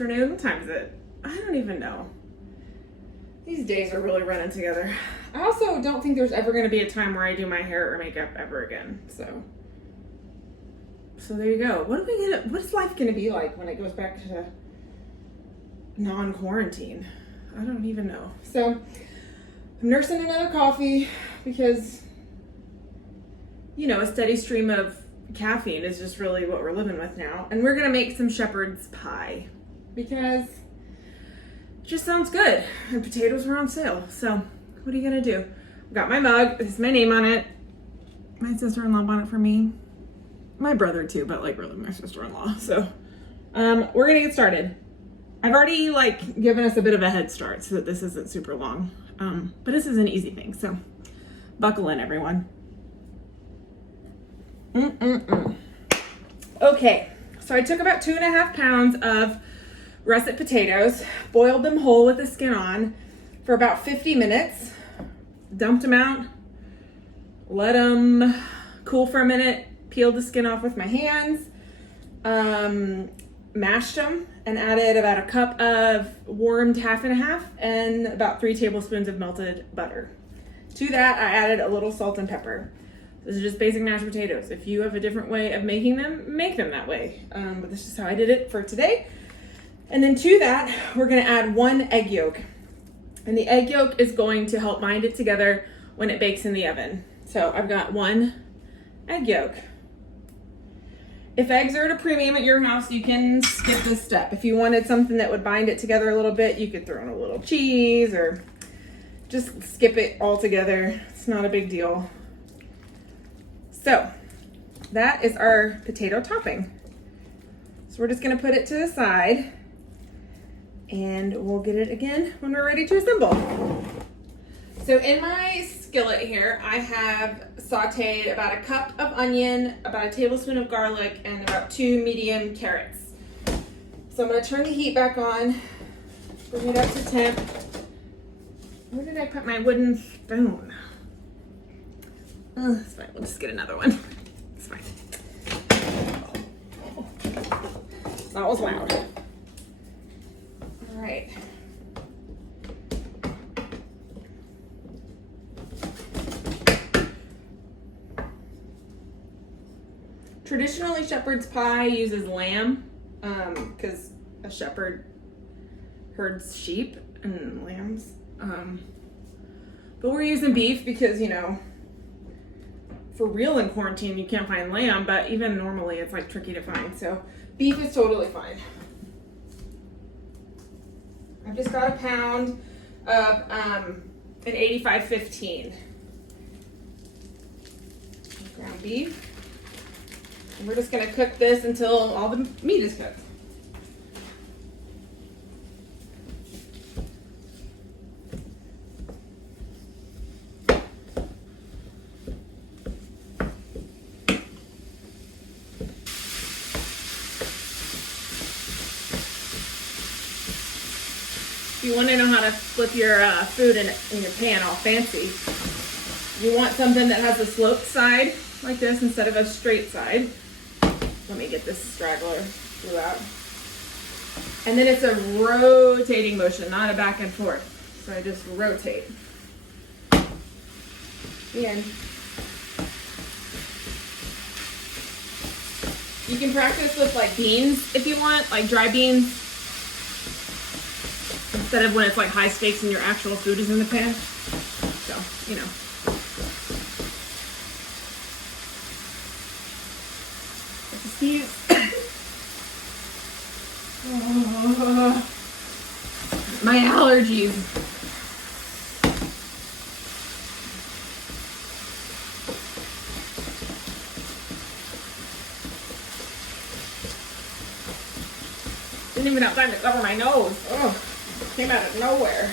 afternoon. What time is it? I don't even know. These days are really running together. I also don't think there's ever going to be a time where I do my hair or makeup ever again. So there you go. What's life going to be like when it goes back to non-quarantine? I don't even know. So I'm nursing another coffee because, you know, a steady stream of caffeine is just really what we're living with now. And we're going to make some shepherd's pie because it just sounds good. And potatoes were on sale. So what are you going to do? I've got my mug. This is my name on it. My sister-in-law bought it for me. My brother too, but like really my sister-in-law. So we're going to get started. I've already like given us a bit of a head start so that this isn't super long. But this is an easy thing. So buckle in, everyone. Okay, so I took about 2.5 pounds of russet potatoes, boiled them whole with the skin on for about 50 minutes, dumped them out, let them cool for a minute, peeled the skin off with my hands, mashed them, and added about a cup of warmed 50/50 and about 3 tablespoons of melted butter. To that, I added a little salt and pepper. This is just basic mashed potatoes. If you have a different way of making them, make them that way. But this is how I did it for today. And then to that, we're gonna add 1 egg yolk. And the egg yolk is going to help bind it together when it bakes in the oven. So I've got 1 egg yolk. If eggs are at a premium at your house, you can skip this step. If you wanted something that would bind it together a little bit, you could throw in a little cheese or just skip it all together. It's not a big deal. So that is our potato topping. So we're just gonna put it to the side and we'll get it again when we're ready to assemble. So in my skillet here, I have sauteed about a cup of onion, about a tablespoon of garlic, and about 2 medium carrots. So I'm gonna turn the heat back on, bring it up to temp. Where did I put my wooden spoon? Oh, that's fine. We'll just get another one. It's fine. That was loud. All right. Traditionally, shepherd's pie uses lamb because a shepherd herds sheep and lambs. But we're using beef because, you know, for real in quarantine, you can't find lamb, but even normally it's like tricky to find. So beef is totally fine. I've just got a pound of an 85/15 ground beef. And we're just gonna cook this until all the meat is cooked. If you want to know how to flip your food in your pan all fancy, you want something that has a sloped side like this instead of a straight side. Let me get this straggler glue out. And then it's a rotating motion, not a back and forth. So I just rotate. The end. You can practice with like beans if you want, like dry beans. Instead of when it's like high stakes and your actual food is in the pan. So, you know. My allergies. Didn't even have time to cover my nose. Ugh. Came out of nowhere.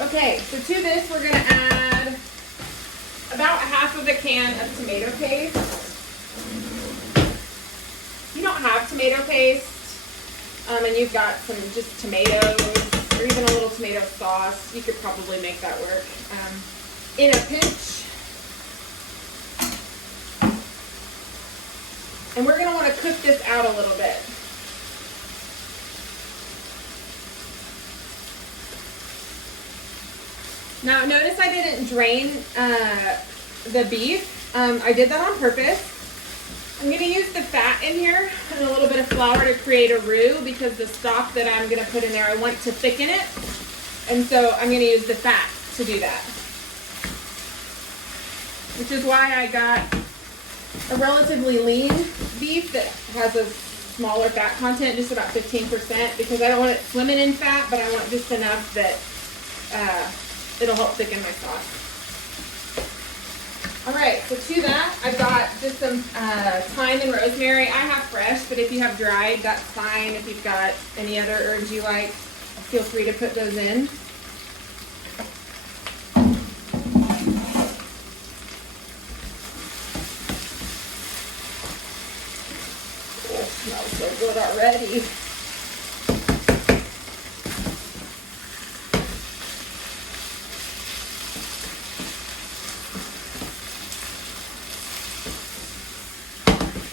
Okay, so to this we're gonna add about half of a can of tomato paste. If you don't have tomato paste, and you've got some just tomatoes or even a little tomato sauce, you could probably make that work. In a pinch, And we're gonna wanna cook this out a little bit. Now notice I didn't drain the beef. I did that on purpose. I'm gonna use the fat in here and a little bit of flour to create a roux because the stock that I'm gonna put in there, I want to thicken it. And so I'm gonna use the fat to do that. Which is why I got a relatively lean beef that has a smaller fat content, just about 15%, because I don't want it swimming in fat, but I want just enough that it'll help thicken my sauce. All right, so to that, I've got just some thyme and rosemary. I have fresh, but if you have dried, that's fine. If you've got any other herbs you like, feel free to put those in. Oh, it smells so good already.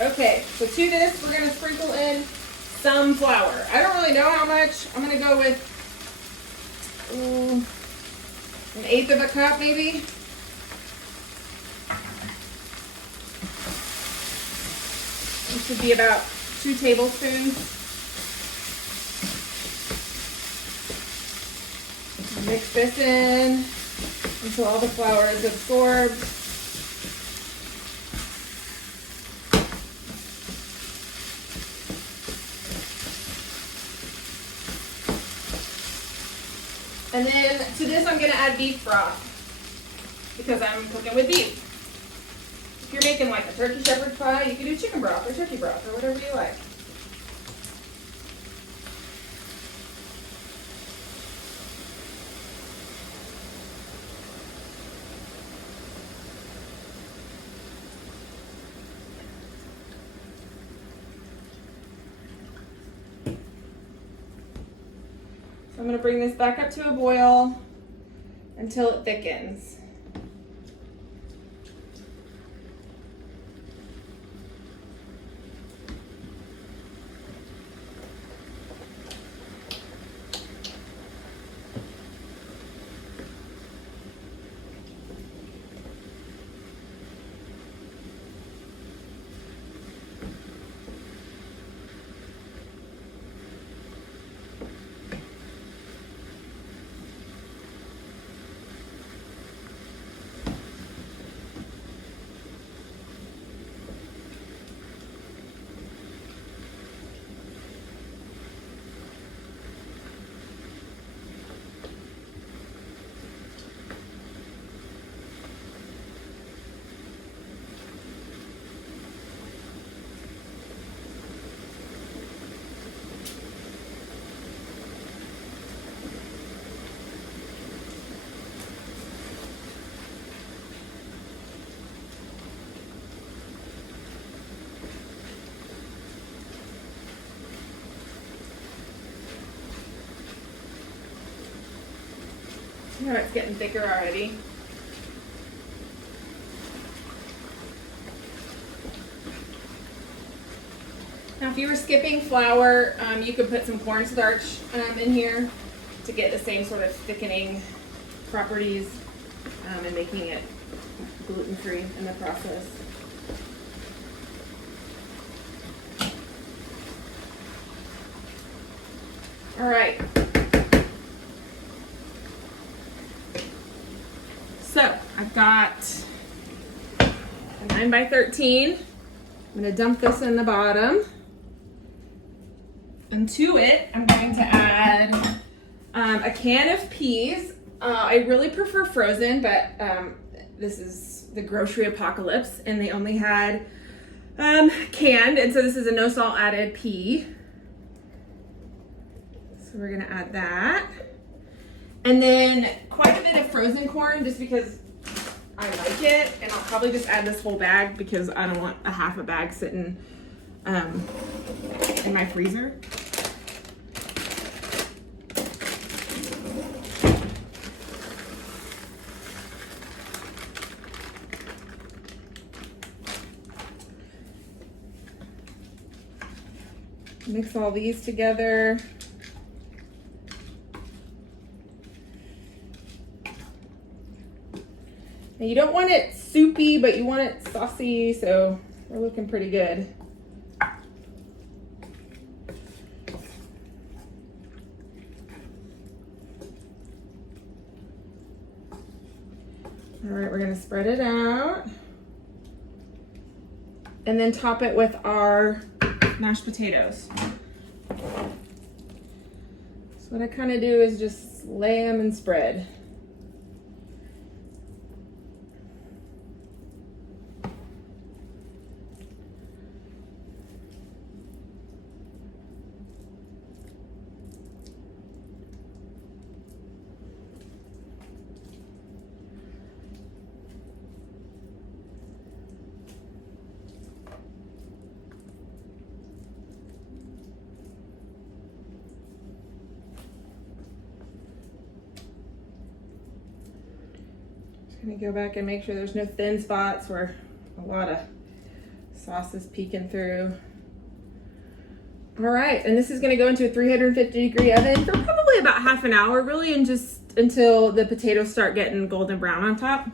Okay, so to this, we're going to sprinkle in some flour. I don't really know how much. I'm going to go with 1/8 of a cup, maybe. This should be about 2 tablespoons. Mix this in until all the flour is absorbed. And then to this, I'm gonna add beef broth because I'm cooking with beef. If you're making like a turkey shepherd's pie, you can do chicken broth or turkey broth or whatever you like. I'm going to bring this back up to a boil until it thickens. See how it's getting thicker already? Now if you were skipping flour, you could put some cornstarch in here to get the same sort of thickening properties and making it gluten-free in the process. All right. So I've got a 9 by 13. I'm going to dump this in the bottom. And to it, I'm going to add a can of peas. I really prefer frozen, but this is the grocery apocalypse, and they only had canned, and so this is a no salt added pea. So we're gonna add that. And then quite a bit of frozen corn, just because I like it, and I'll probably just add this whole bag because I don't want a half a bag sitting in my freezer. Mix all these together. And you don't want it soupy, but you want it saucy, so we're looking pretty good. All right, we're gonna spread it out. And then top it with our mashed potatoes. So what I kind of do is just lay them and spread. Gonna go back and make sure there's no thin spots where a lot of sauce is peeking through. All right, and this is gonna go into a 350-degree oven for probably about half an hour, really, and just until the potatoes start getting golden brown on top.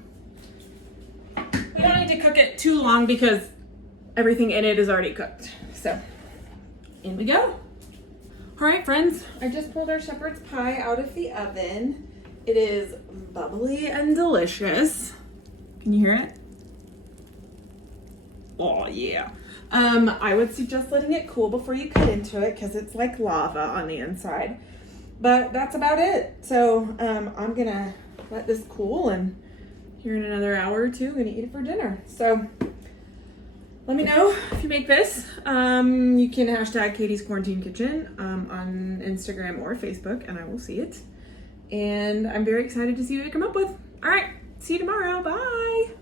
We don't need to cook it too long because everything in it is already cooked. So, in we go. All right, friends, I just pulled our shepherd's pie out of the oven. It is bubbly and delicious. Can you hear it? Oh yeah. I would suggest letting it cool before you cut into it because it's like lava on the inside. But that's about it. So I'm gonna let this cool, and here in another hour or two, I'm gonna eat it for dinner. So let me know if you make this. You can hashtag Katie's Quarantine Kitchen on Instagram or Facebook, and I will see it. And I'm very excited to see what you come up with. All right, see you tomorrow. Bye.